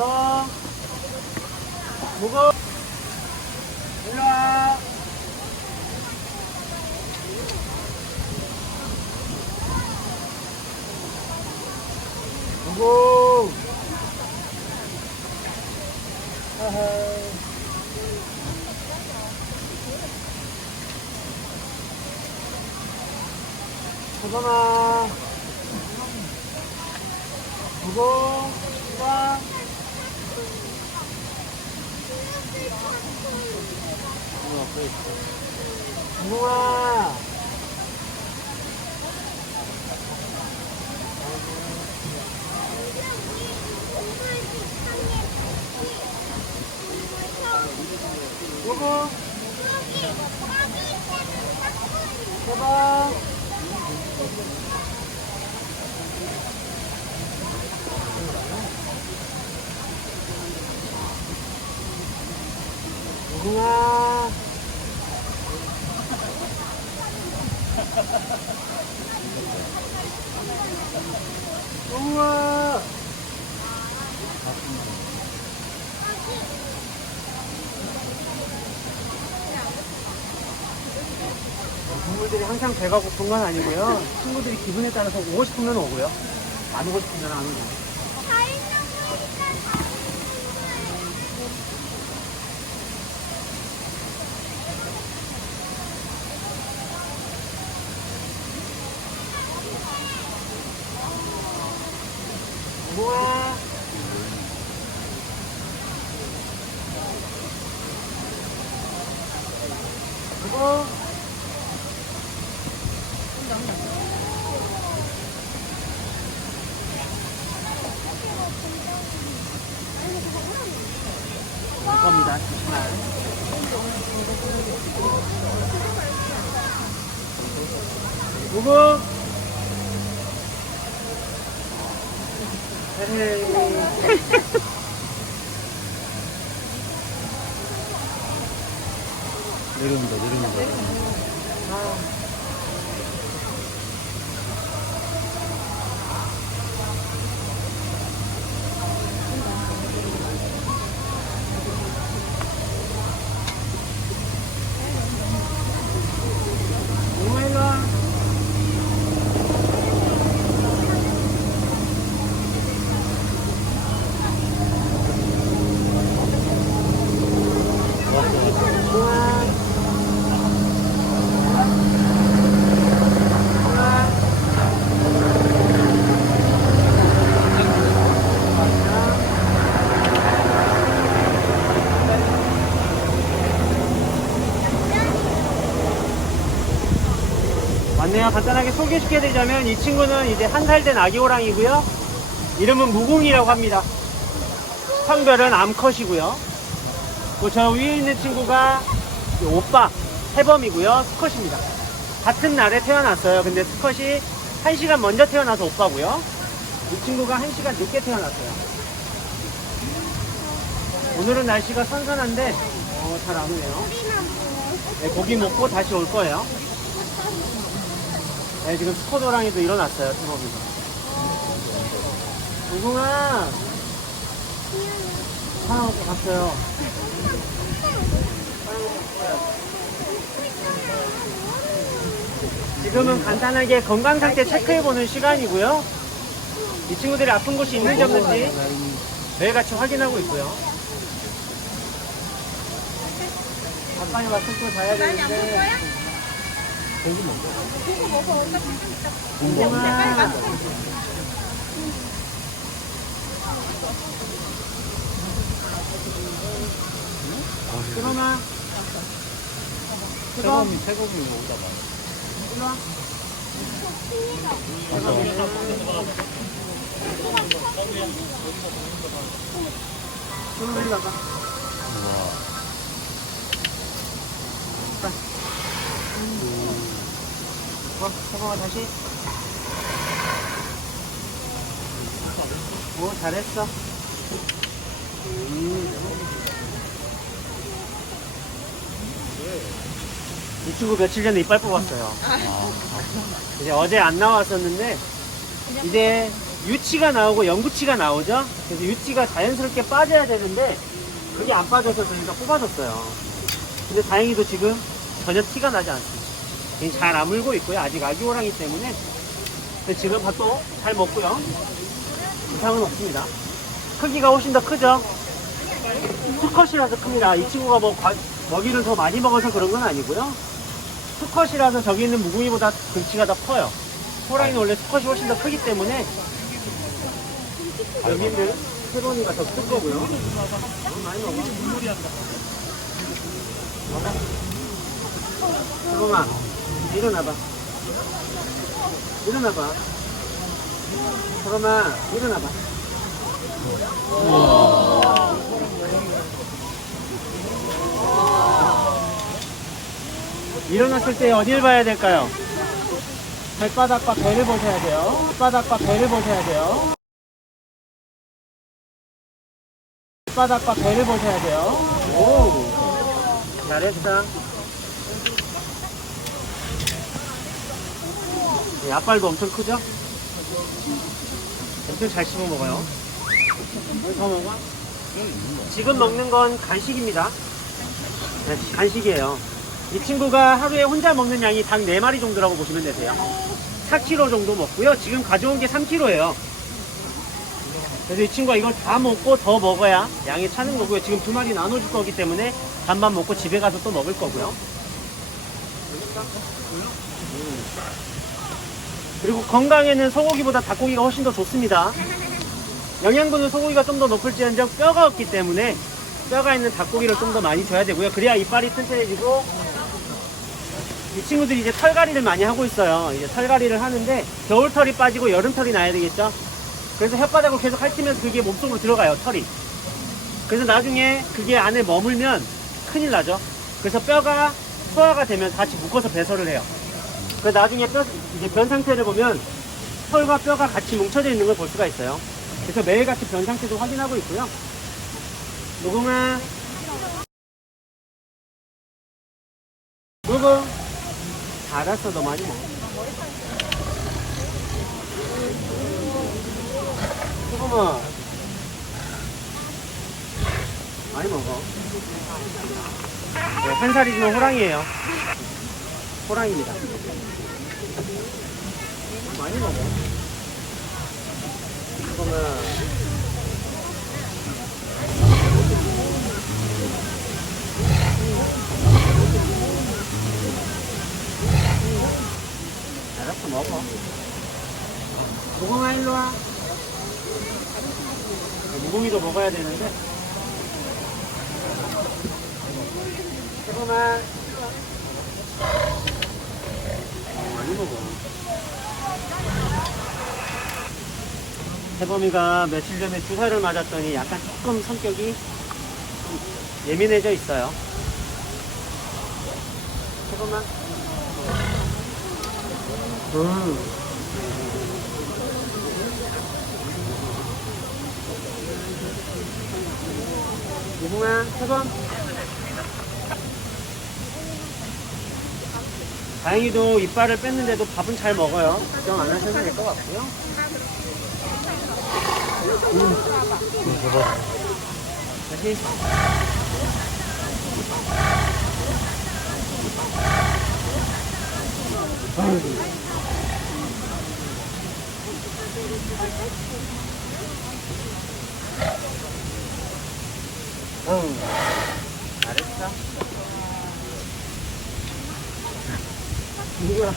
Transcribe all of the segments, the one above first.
무거 무거 일로 와. 무거 아하. 서준아 무거 와. 무궁아 무궁 제발 무궁아 우와 동물들이 항상 배가 고픈 건 아니고요. 친구들이 기분에 따라서 오고 싶으면 오고요. 안 오고 싶으면 안 오고. 그거 올 겁니다. 누구? 에헤이. 내려온다, 내 간단하게 소개시켜드리자면 이 친구는 이제 한 살 된 아기 호랑이고요. 이름은 무궁이라고 합니다. 성별은 암컷이고요. 그리고 저 위에 있는 친구가 이 오빠 해범이고요. 수컷입니다. 같은 날에 태어났어요. 근데 수컷이 1시간 먼저 태어나서 오빠고요. 이 친구가 1시간 늦게 태어났어요. 오늘은 날씨가 선선한데 어, 잘 안 오네요. 네, 고기 먹고 다시 올 거예요. 네, 지금 스쿼드랑이도 일어났어요, 태범이가. 무궁아! 하나 먹고 갔어요. 지금은 간단하게 건강 상태 체크해보는 시간이고요. 이 친구들이 아픈 곳이 있는지 없는지 매일 같이 확인하고 있고요. 가까이 왔을 때 봐야 되는데. 고기 먹어. 무궁아! 그러나 그거 태범이, 태범이 오다가. 일로 와. 좀 빨리 가봐. 우와. 어, 잠깐만 다시. 오, 잘했어. 음. 이 친구 며칠 전에 이빨 뽑았어요. 아, 이제 어제 안 나왔었는데 이제 유치가 나오고 영구치가 나오죠. 그래서 유치가 자연스럽게 빠져야 되는데 그게 안 빠져서 저희가 뽑아줬어요. 근데 다행히도 지금 전혀 티가 나지 않습니다. 잘 아물고 있고요. 아직 아기 호랑이 때문에. 지금 밥도 잘 먹고요. 이상은 없습니다. 크기가 훨씬 더 크죠? 수컷이라서 큽니다. 이 친구가 뭐 과- 먹이를 더 많이 먹어서 그런 건 아니고요. 수컷이라서 저기 있는 무궁이보다 등치가 더 커요. 호랑이는 원래 수컷이 훨씬 더 크기 때문에 여기 있는 세로니가 더큰 거고요. 많이 먹어. 먹어. 세로마, 일어나봐. 일어나봐. 세로마, 일어나봐. 일어났을 때 어딜 봐야 될까요? 발바닥과 배를 보셔야 돼요. 발바닥과 배를 보셔야 돼요. 발바닥과 배를 보셔야 돼요. 오, 잘했어. 네, 앞발도 엄청 크죠? 엄청 잘 씹어 먹어요. 더 먹어? 지금 먹는 건 간식입니다. 네, 간식이에요. 이 친구가 하루에 혼자 먹는 양이 닭 4마리 정도라고 보시면 되세요. 4kg 정도 먹고요. 지금 가져온 게 3kg예요. 그래서 이 친구가 이걸 다 먹고 더 먹어야 양이 차는 거고요. 지금 두 마리 나눠줄 거기 때문에 반만 먹고 집에 가서 또 먹을 거고요. 음. 그리고 건강에는 소고기보다 닭고기가 훨씬 더 좋습니다. 영양분은 소고기가 좀 더 높을지언정 뼈가 없기 때문에 뼈가 있는 닭고기를 좀 더 많이 줘야 되고요. 그래야 이빨이 튼튼해지고 이 친구들이 이제 털갈이를 많이 하고 있어요. 이제 털갈이를 하는데 겨울 털이 빠지고 여름 털이 나야 되겠죠. 그래서 혓바닥을 계속 핥으면서 그게 몸속으로 들어가요, 털이. 그래서 나중에 그게 안에 머물면 큰일 나죠. 그래서 뼈가 소화가 되면 같이 묶어서 배설을 해요. 그래서 나중에 뼈, 이제 변 상태를 보면 털과 뼈가 같이 뭉쳐져 있는 걸 볼 수가 있어요. 그래서 매일같이 변 상태도 확인하고 있고요. 노궁아. 노궁. 알았어, 너 많이 먹어. 소금아. 많이 먹어. 네, 한 살이지만 호랑이에요. 호랑이입니다. 많이 먹어. 소금아. 알았어, 먹어. 무궁아, 일로 와. 무궁이도 먹어야 되는데. 세범아. 먹어. 세범이가 며칠 전에 주사를 맞았더니 약간 조금 성격이 좀 예민해져 있어요. 세범아. 음. 무궁아, 세범. 다행히도 이빨을 뺐는데도 밥은 잘 먹어요. 걱정 안 하셔도 될 것 같고요. 다시. 응. 잘했어. 누구야?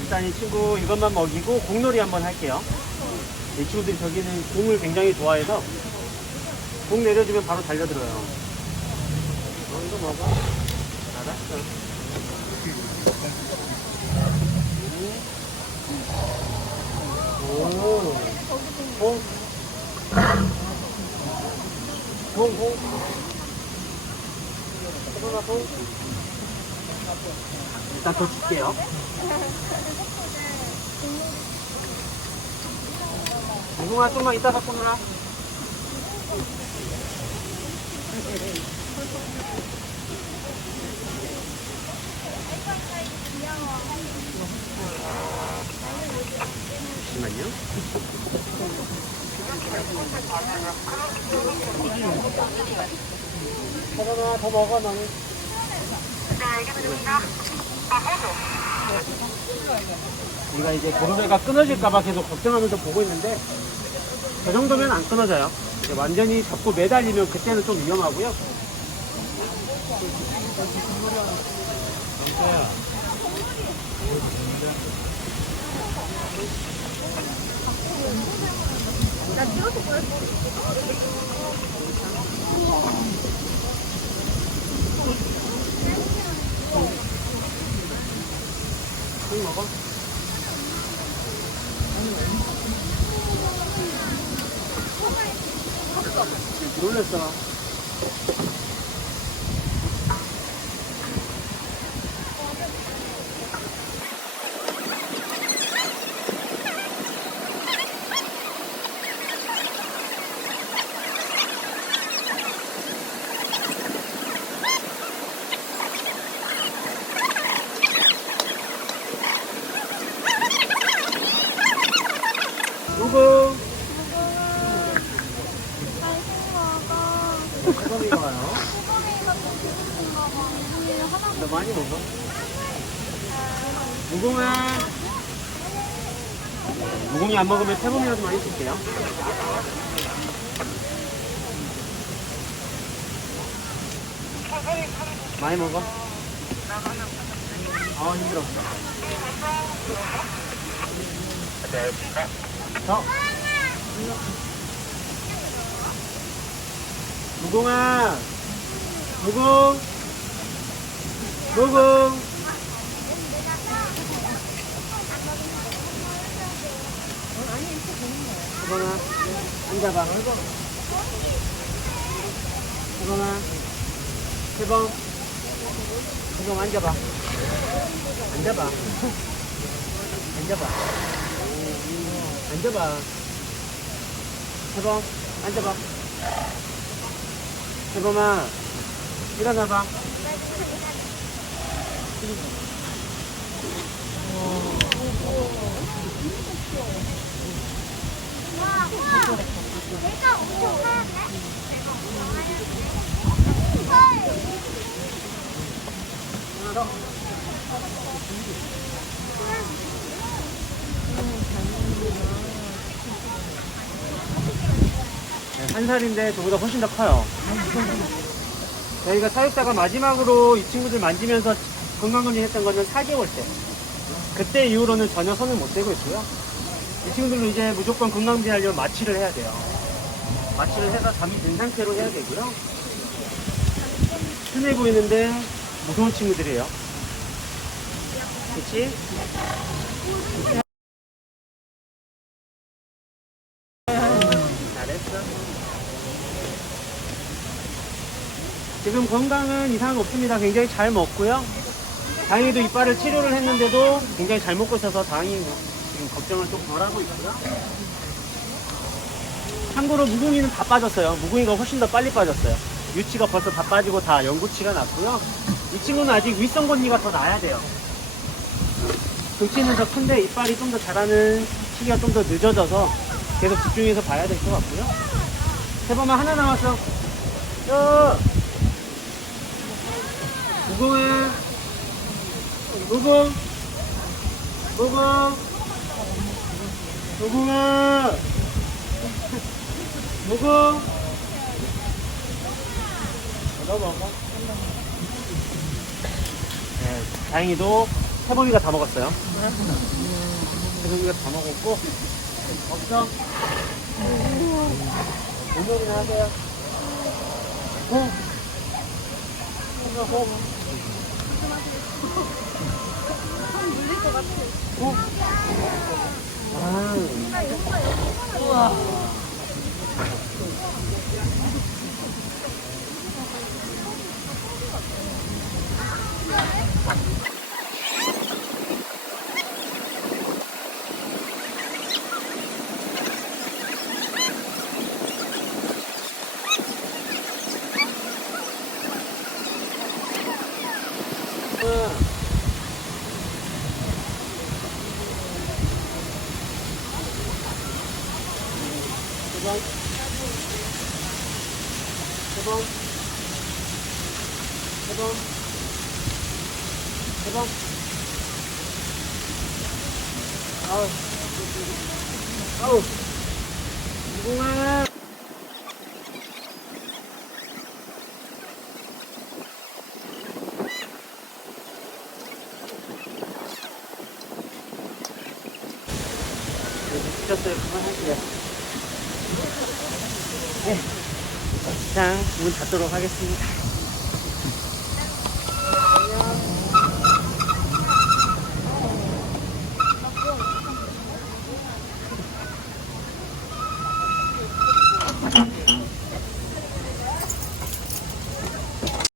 일단 이 친구 이것만 먹이고 공놀이 한번 할게요. 이 친구들이 저기는 공을 굉장히 좋아해서 공 내려주면 바로 달려들어요. 어, 이거 먹어. 알았어. 오. 공. 공, 공. 일단 더 줄게요. 무궁아 좀만 이따 갖고 놀아. 잠시만요. 하나 더 먹어 너는. 우리가 이제 보름배가 끊어질까봐 계속 걱정하면서 보고 있는데 저 정도면 안 끊어져요. 이제 완전히 잡고 매달리면 그때는 좀 위험하고요. 술 먹어? 놀랬어. 소금이 가요. 너 많이 먹어. 무궁아. 무궁이 안 먹으면 태범이라도 많이 줄게요. 많이 먹어. 아 힘들어. 더. 무궁아. 무궁. 무궁. 무궁아. 앉아봐. 무궁아. 세범. 세범 앉아봐. 앉아봐. 앉아봐. 앉아봐. 세범, 앉아봐. 세범아, 일어나봐. 내가 엄청 한 살인데 저보다 훨씬 더 커요. 저희가 사육사가 마지막으로 이 친구들 만지면서 건강검진 했던 거는 4개월 때. 그때 이후로는 전혀 손을 못 대고 있고요. 이 친구들도 이제 무조건 건강검진 하려면 마취를 해야 돼요. 마취를 해서 잠이 든 상태로 해야 되고요. 순해 보이는데 무서운 친구들이에요. 그치? 잘했어. 지금 건강은 이상 없습니다. 굉장히 잘 먹고요. 다행히도 이빨을 치료를 했는데도 굉장히 잘 먹고 있어서 다행히 지금 걱정을 좀덜 하고 있고요. 참고로 무궁이는 다 빠졌어요. 무궁이가 훨씬 더 빨리 빠졌어요. 유치가 벌써 다 빠지고 다 연구치가 났고요. 이 친구는 아직 윗성건니가 더 나야 돼요. 등치는 더 큰데 이빨이 좀 더 자라는 시기가 좀 더 늦어져서 계속 집중해서 봐야 될 것 같고요. 세범아 하나 남았어. 야! 무궁아! 무궁! 무궁! 무궁아! 무궁! 네, 다행히도 세범이가 다 먹었어요. 세범이가 다 먹었고, 없어? 공격이나 하세요. 호. 호. 호. 물릴 것 같아. 호. 아. sir. Diba? 그만할게요. 네. 자, 문 닫도록 하겠습니다.